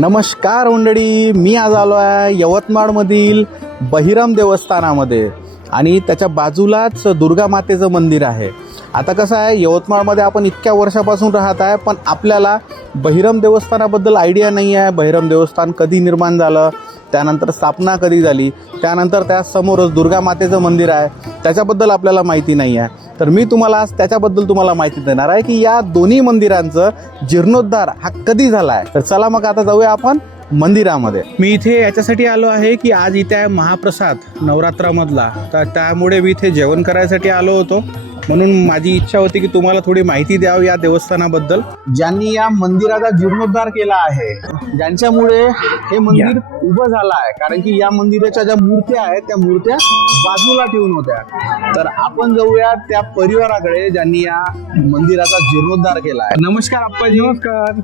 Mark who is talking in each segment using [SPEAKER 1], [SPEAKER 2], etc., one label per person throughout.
[SPEAKER 1] नमस्कार मंडळी मी आज आलो आहे यवतमाळमधील बहिरम देवस्थानामध्ये. आणि त्याच्या बाजूलाच दुर्गा मातेचं मंदिर आहे. आता कसं आहे यवतमाळमध्ये आपण इतक्या वर्षापासून राहत आहे पण आपल्याला बहिरम देवस्थानाबद्दल आयडिया नाही आहे बहिरम देवस्थान कधी निर्माण झालं त्यानंतर स्थापना कधी झाली? त्यानंतर त्यासमोरच दुर्गा मातेचं मंदिर आहे. त्याच्याबद्दल आपल्याला माहिती नाही आहे. तर मी तुम्हाला आज त्याच्याबद्दल तुम्हाला माहिती देणार आहे की या दोन्ही मंदिरांचं जीर्णोद्धार हा कधी झाला आहे? तर चला मग आता जाऊया आपण मंदिरामध्ये. मी इथे याच्यासाठी आलो आहे की आज इथे आहे महाप्रसाद नवरात्रामधला. तर त्यामुळे मी इथे जेवण करायसाठी आलो होतो. म्हणून माझी इच्छा होती की तुम्हाला थोडी माहिती द्यावी या देवस्थानाबद्दल. ज्यांनी या मंदिराचा जीर्णोद्धार केला आहे ज्यांच्यामुळे हे मंदिर उभं झालं आहे. कारण की या मंदिराच्या ज्या मूर्त्या आहेत त्या मूर्त्या बाजूला ठेवून होत्या. तर आपण जाऊया त्या परिवाराकडे ज्यांनी या मंदिराचा जीर्णोद्धार केला आहे. नमस्कार आप्पाजी
[SPEAKER 2] नमस्कार.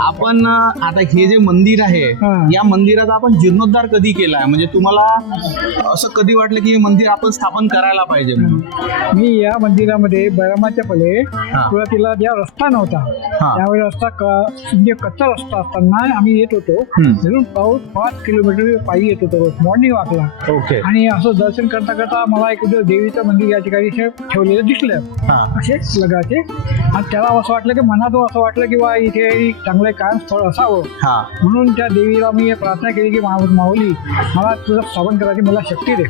[SPEAKER 1] आपण आता हे जे मंदिर आहे
[SPEAKER 2] हा.
[SPEAKER 1] या मंदिराचा आपण जीर्णोद्धार कधी केला आहे? म्हणजे तुम्हाला असं कधी वाटलं की हे मंदिर आपण स्थापन करायला पाहिजे म्हणून?
[SPEAKER 2] मी या मंदिरामध्ये बैरामाच्या पहिले सुरुवातीला ज्या रस्ता नव्हता
[SPEAKER 1] हा.
[SPEAKER 2] त्यावेळी रस्ता म्हणजे कच्चा रस्ता असताना आम्ही येत होतो. तिथून पाऊस पाच किलोमीटर पायी येत होतो रोज मॉर्निंग वॉकला
[SPEAKER 1] ओके.
[SPEAKER 2] आणि असं दर्शन करता करता मला एक देवीचं मंदिर या ठिकाणी ठेवलेलं दिसलं. असे लगाचे. आणि त्याला असं वाटलं की मनातून असं वाटलं की बा इथे चांगलं कायम स्थळ असावं. म्हणून त्या देवीला मी प्रार्थना केली की माऊली मला तुझं स्थापन करायची मला शक्ती दे.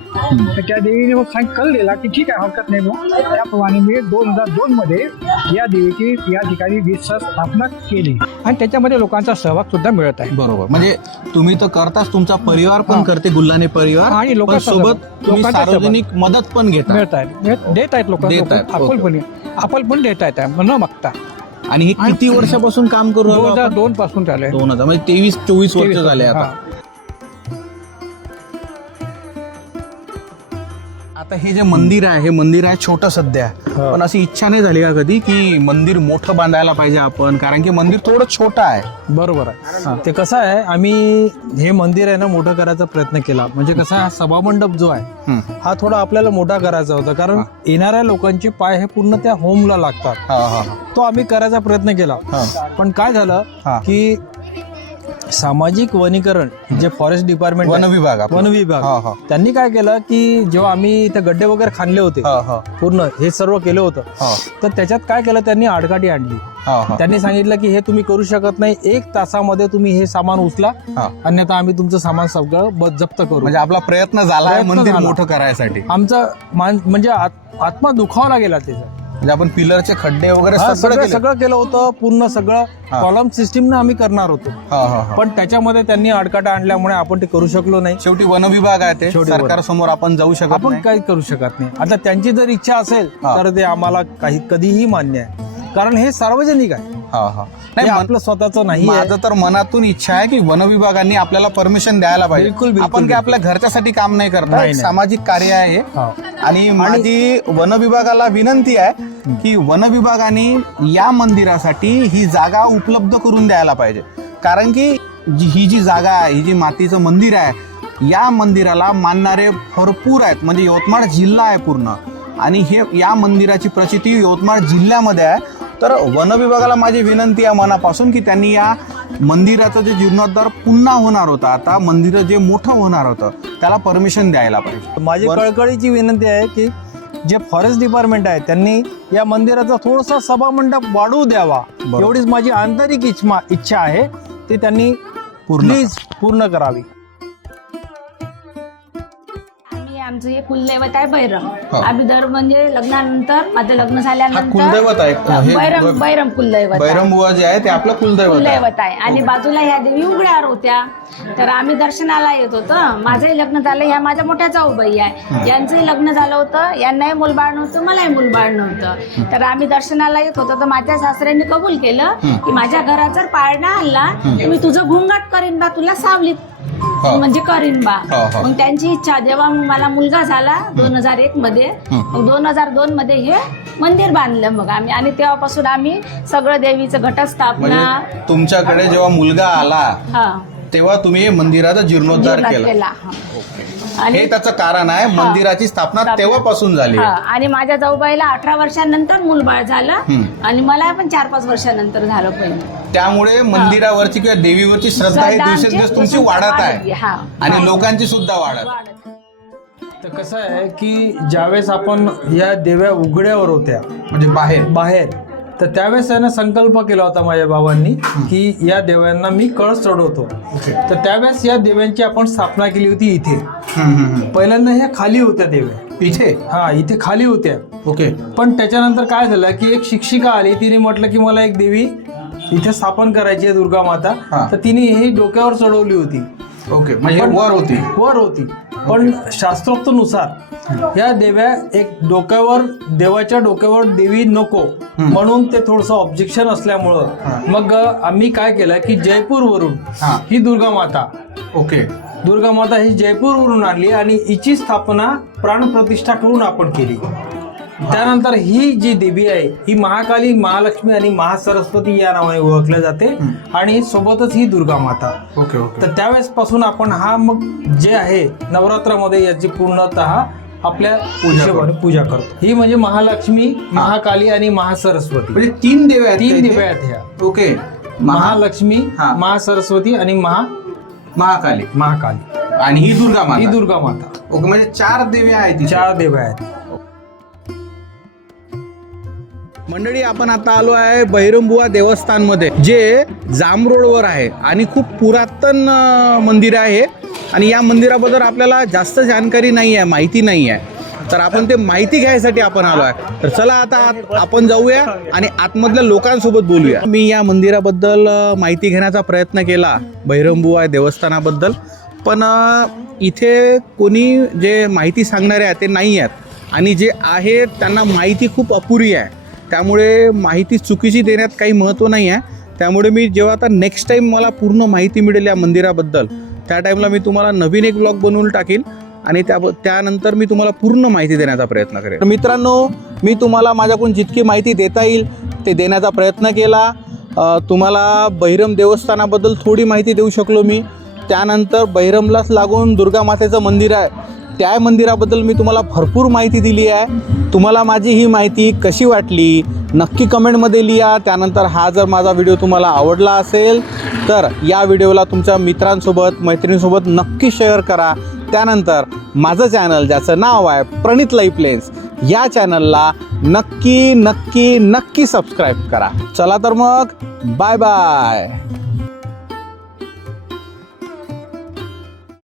[SPEAKER 2] तर त्या देवीने मग सांग कल दिला की ठीक आहे हरकत नाही मग त्याप्रमाणे मी दोन हजार दोन मध्ये या देवीची या ठिकाणी वीस स्थापना केली. आणि त्याच्यामध्ये लोकांचा सहभाग सुद्धा मिळत आहे.
[SPEAKER 1] बरोबर. म्हणजे तुम्ही तर करताच तुमचा परिवार पण
[SPEAKER 2] हा.
[SPEAKER 1] करते गुल्हाने परिवार
[SPEAKER 2] आणि
[SPEAKER 1] पण
[SPEAKER 2] लोकांचा
[SPEAKER 1] सोबत
[SPEAKER 2] सहभाग.
[SPEAKER 1] तुम्ही
[SPEAKER 2] लोकांचा
[SPEAKER 1] सार्वजनिक मदत पण घेता.
[SPEAKER 2] मिळत आहेत मिळत- देत आहेत लोक
[SPEAKER 1] देत आहेत, ओके.
[SPEAKER 2] आपण पण आपण पण देत आहेत. न मागता.
[SPEAKER 1] आणि हे किती वर्षापासून काम करू
[SPEAKER 2] दोन हजार? दोन पासून झाले
[SPEAKER 1] दोन हजार. म्हणजे तेवीस चोवीस वर्ष झाले आता. आता हे जे मंदिर आहे हे मंदिर आहे छोटं सध्या. पण अशी इच्छा नाही झाली का कधी की मंदिर मोठं बांधायला पाहिजे आपण? कारण की मंदिर थोडं छोटं आहे.
[SPEAKER 3] बरोबर आहे. ते कसं आहे आम्ही हे मंदिर आहे ना मोठं करायचा प्रयत्न केला. म्हणजे कसं आहे, हा सभामंडप जो आहे. हा थोडा आपल्याला मोठा करायचा होता. कारण येणाऱ्या लोकांचे पाय हे पूर्ण त्या होमला लागतात. तो आम्ही करायचा प्रयत्न केला. पण काय झालं. की सामाजिक वनीकरण जे फॉरेस्ट डिपार्टमेंट
[SPEAKER 1] वन विभाग.
[SPEAKER 3] वन. विभाग त्यांनी काय केलं की जेव्हा आम्ही इथे गड्डे वगैरे खाणले होते
[SPEAKER 1] हा, हा,
[SPEAKER 3] पूर्ण हे सर्व केलं होतं
[SPEAKER 1] हा,
[SPEAKER 3] तर त्याच्यात काय केलं त्यांनी आडकाठी आणली
[SPEAKER 1] हा, हा.
[SPEAKER 3] त्यांनी सांगितलं की हे तुम्ही करू शकत नाही एक तासामध्ये तुम्ही हे सामान उचला. अन्यथा आम्ही तुमचं सामान सगळं जप्त करू
[SPEAKER 1] म्हणजे आपला प्रयत्न झाला मंदिर. मोठं करायसाठी
[SPEAKER 3] आमचं मान म्हणजे आत- आत्मा दुखावला गेला त्याचा
[SPEAKER 1] म्हणजे आपण पिलरचे खड्डे वगैरे
[SPEAKER 3] हा,
[SPEAKER 1] सगळं
[SPEAKER 3] सगळं
[SPEAKER 1] केलं.
[SPEAKER 3] सगळं केलं होतं पूर्ण सगळं
[SPEAKER 1] हा.
[SPEAKER 3] कॉलम सिस्टीम आम्ही करणार होतो
[SPEAKER 1] हा, हा, हा.
[SPEAKER 3] पण त्याच्यामध्ये त्यांनी अडकाटा आणल्यामुळे आपण ते करू शकलो नाही
[SPEAKER 1] शेवटी वन विभाग आहे ते
[SPEAKER 3] शेवटी वन.
[SPEAKER 1] सरकार समोर आपण जाऊ शकत
[SPEAKER 3] आपण
[SPEAKER 1] नाही
[SPEAKER 3] काही करू शकत नाही आता त्यांची जर इच्छा असेल
[SPEAKER 1] हा.
[SPEAKER 3] तर ते आम्हाला काही कधीही मान्य आहे कारण हे सार्वजनिक आहे.
[SPEAKER 1] हा हा.
[SPEAKER 3] हे
[SPEAKER 1] नाही मन-
[SPEAKER 3] आपलं स्वतःचं नाही आहे.
[SPEAKER 1] माझं तर मनातून इच्छा आहे की वन विभागांनी आपल्याला परमिशन द्यायला पाहिजे.
[SPEAKER 3] बिलकुल, बिलकुल,
[SPEAKER 1] आपण काय आपल्या घरच्यासाठी काम नाही करत
[SPEAKER 3] नाही,
[SPEAKER 1] एक
[SPEAKER 3] नाही.
[SPEAKER 1] सामाजिक कार्य आहे. हा. आणि माझी वन विभागाला विनंती आहे की वन विभागाने या मंदिरासाठी ही जागा उपलब्ध करून द्यायला पाहिजे. कारण की जी- ही जी जागा आहे ही जी मातीचं मंदिर आहे या मंदिराला मानणारे भरपूर आहेत. म्हणजे यवतमाळ जिल्हा आहे पूर्ण. आणि हे या मंदिराची प्रचिती यवतमाळ जिल्ह्यामध्ये आहे. तर वन विभागाला माझी विनंती आहे मनापासून की त्यांनी या मंदिराचं जे जीर्णोद्धार पुन्हा होणार होता आता मंदिर जे मोठं होणार होतं त्याला परमिशन द्यायला पाहिजे.
[SPEAKER 3] माझी कळकळीची विनंती आहे की जे फॉरेस्ट डिपार्टमेंट आहे त्यांनी या मंदिराचा थोडासा सभामंडप वाढवू द्यावा. एवढीच माझी आंतरिक इच्छा इच्छा आहे ती त्यांनी
[SPEAKER 1] पूर्ण
[SPEAKER 3] पूर्ण करावी.
[SPEAKER 4] आमचं हे कुलदैवत आहे बैरम.
[SPEAKER 1] हा.
[SPEAKER 4] आम्ही दर म्हणजे लग्नानंतर माझं लग्न
[SPEAKER 1] हा
[SPEAKER 4] झाल्यानंतर
[SPEAKER 1] कुलदैवत आहे. हे
[SPEAKER 4] बैरम बैरम कुलदैवत आहे.
[SPEAKER 1] बैरम बुवा जे आहे ते आपलं कुलदैवत आहे.
[SPEAKER 4] कुलदैवत आहे. आणि बाजूला ह्या देवी उघड्यावर होत्या. तर आम्ही दर्शनाला येत होतो. माझंही लग्न झालं. ह्या माझ्या मोठ्या जाऊबाई आहे. यांचंही लग्न झालं होतं. यांनाही मुलबाळ नव्हतं मलाही मुलबाळ नव्हतं तर आम्ही दर्शनाला येत होतो. तर माझ्या सासऱ्यांनी कबूल केलं की माझ्या घरात जर पाळणा आणला तर मी तुझं घुंगाट करीन बा. तुला सावलीत
[SPEAKER 1] हा.
[SPEAKER 4] म्हणजे करीन बा.
[SPEAKER 1] हा, हा.
[SPEAKER 4] मग त्यांची इच्छा जेव्हा मला मुलगा झाला दोन हजार एक मध्ये मग दोन हजार दोन मध्ये हे मंदिर बांधलं मग आम्ही. आणि तेव्हापासून आम्ही सगळं देवीचं घटस्थापना
[SPEAKER 1] म्हणजे तुमच्याकडे जेव्हा मुलगा आला
[SPEAKER 4] हा.
[SPEAKER 1] तेव्हा तुम्ही मंदिराचा जीर्णोद्धार केला.
[SPEAKER 4] केला. हा. आणि-
[SPEAKER 1] हे त्याचं कारण आहे. मंदिराची स्थापना. तेव्हापासून झाली
[SPEAKER 4] हा,
[SPEAKER 1] आहे
[SPEAKER 4] आणि माझ्या जाऊबाईला अठरा वर्षानंतर मूलबाळ झालं
[SPEAKER 1] हम्म.
[SPEAKER 4] आणि मला पण चार पाच वर्षानंतर झालं पहिलं.
[SPEAKER 1] त्यामुळे मंदिरावरची किंवा देवीवरची श्रद्धा ही
[SPEAKER 4] श्रद्धा
[SPEAKER 1] दिवसेंदिवस तुमची वाढत आहे.
[SPEAKER 4] हा.
[SPEAKER 1] आणि लोकांची सुद्धा वाढत
[SPEAKER 4] वाढत.
[SPEAKER 3] तर कसं आहे की ज्यावेळेस आपण या देव्या उघड्यावर होत्या
[SPEAKER 1] म्हणजे बाहेर.
[SPEAKER 3] बाहेर तर त्यावेळेस त्यानं संकल्प केला होता माझ्या बाबांनी की या देव्यांना मी कळस चढवतो. तर त्यावेळेस या देव्यांची आपण स्थापना केली होती इथे. पहिल्यांदा ह्या खाली होत्या देव्या.
[SPEAKER 1] इथे?
[SPEAKER 3] हा इथे खाली होत्या.
[SPEAKER 1] ओके.
[SPEAKER 3] पण त्याच्यानंतर काय झालं की एक शिक्षिका आली तिने म्हटलं की मला एक देवी इथे स्थापन करायची आहे दुर्गा माता. तर तिने ही डोक्यावर चढवली होती.
[SPEAKER 1] ओके म्हणजे वर होती.
[SPEAKER 3] वर होती. पण शास्त्रोक्तनुसार या देव्या एक डोक्यावर देवाच्या डोक्यावर देवी नको म्हणून ते थोडस ऑब्जेक्शन असल्यामुळं मग आम्ही काय केलं की जयपूरवरून
[SPEAKER 1] हा.
[SPEAKER 3] ही दुर्गा माता
[SPEAKER 1] ओके.
[SPEAKER 3] दुर्गा माता ही जयपूरवरून आणली आणि हिची स्थापना प्राणप्रतिष्ठा करून आपण केली. त्यानंतर ही जी देवी आहे ही महाकाली महालक्ष्मी आणि महासरस्वती या नावाने ओळखल्या जाते आणि सोबतच ही दुर्गा माता.
[SPEAKER 1] Okay okay.
[SPEAKER 3] तर त्यावेळेस पासून आपण हा मग जे आहे नवरात्रामध्ये याची पूर्णतः आपल्या हिशोबाने पूजा करतो. ही म्हणजे महालक्ष्मी महाकाली आणि महासरस्वती.
[SPEAKER 1] म्हणजे तीन देव्या आहेत
[SPEAKER 3] तीन? देव्या आहेत ह्या.
[SPEAKER 1] ओके. महा
[SPEAKER 3] महालक्ष्मी
[SPEAKER 1] हा.
[SPEAKER 3] महासरस्वती आणि महा
[SPEAKER 1] महाकाली.
[SPEAKER 3] महाकाली.
[SPEAKER 1] आणि ही दुर्गा
[SPEAKER 3] ही
[SPEAKER 1] माता.
[SPEAKER 3] दुर्गा माता.
[SPEAKER 1] ओके म्हणजे चार देव्या आहेत.
[SPEAKER 3] चार देव्या आहेत.
[SPEAKER 1] मंडळी आपण आता आलो आहे बहिरंबुवा देवस्थानमध्ये जे जाम रोडवर आहे आणि खूप पुरातन मंदिर आहे. आणि या मंदिराबद्दल आपल्याला जास्त जानकारी नाही आहे माहिती नाही आहे. तर आपण ते माहिती घ्यायसाठी आपण आलो आहे. तर चला आता आत- आपण जाऊया आणि आतमधल्या लोकांसोबत बोलूया. मी या मंदिराबद्दल माहिती घेण्याचा प्रयत्न केला बहिरंबुवा देवस्थानाबद्दल. पण इथे कोणी जे माहिती सांगणारे आहेत ते नाही आहेत. आणि जे आहेत त्यांना माहिती खूप अपुरी आहे. त्यामुळे माहिती चुकीची देण्यात काही महत्त्व नाही आहे. त्यामुळे मी जेव्हा आता नेक्स्ट टाईम मला पूर्ण माहिती मिळेल या मंदिराबद्दल त्या टाईमला मी तुम्हाला नवीन एक ब्लॉग बनवून टाकीन आणि त्या त्यानंतर मी तुम्हाला पूर्ण माहिती देण्याचा प्रयत्न करेन. तर मित्रांनो मी तुम्हाला माझ्याकडून जितकी माहिती देता येईल ते देण्याचा प्रयत्न केला. तुम्हाला बहिरम देवस्थानाबद्दल थोडी माहिती देऊ शकलो मी. त्यानंतर बहिरमलाच लागून दुर्गा मातेचं मंदिर आहे. त्या मंदिराबद्दल मी तुम्हाला भरपूर माहिती दिली आहे. तुम्हाला माझी ही माहिती कशी वाटली नक्की कमेंटमध्ये लिहा. त्यानंतर हा जर माझा व्हिडिओ तुम्हाला आवडला असेल तर या व्हिडिओला तुमच्या मित्रांसोबत मैत्रिणींसोबत नक्की शेअर करा. त्यानंतर माझं चॅनल ज्याचं नाव आहे प्रणित लाईफ लेन्स या चॅनलला नक्की नक्की नक्की सबस्क्राईब करा. चला तर मग बाय बाय.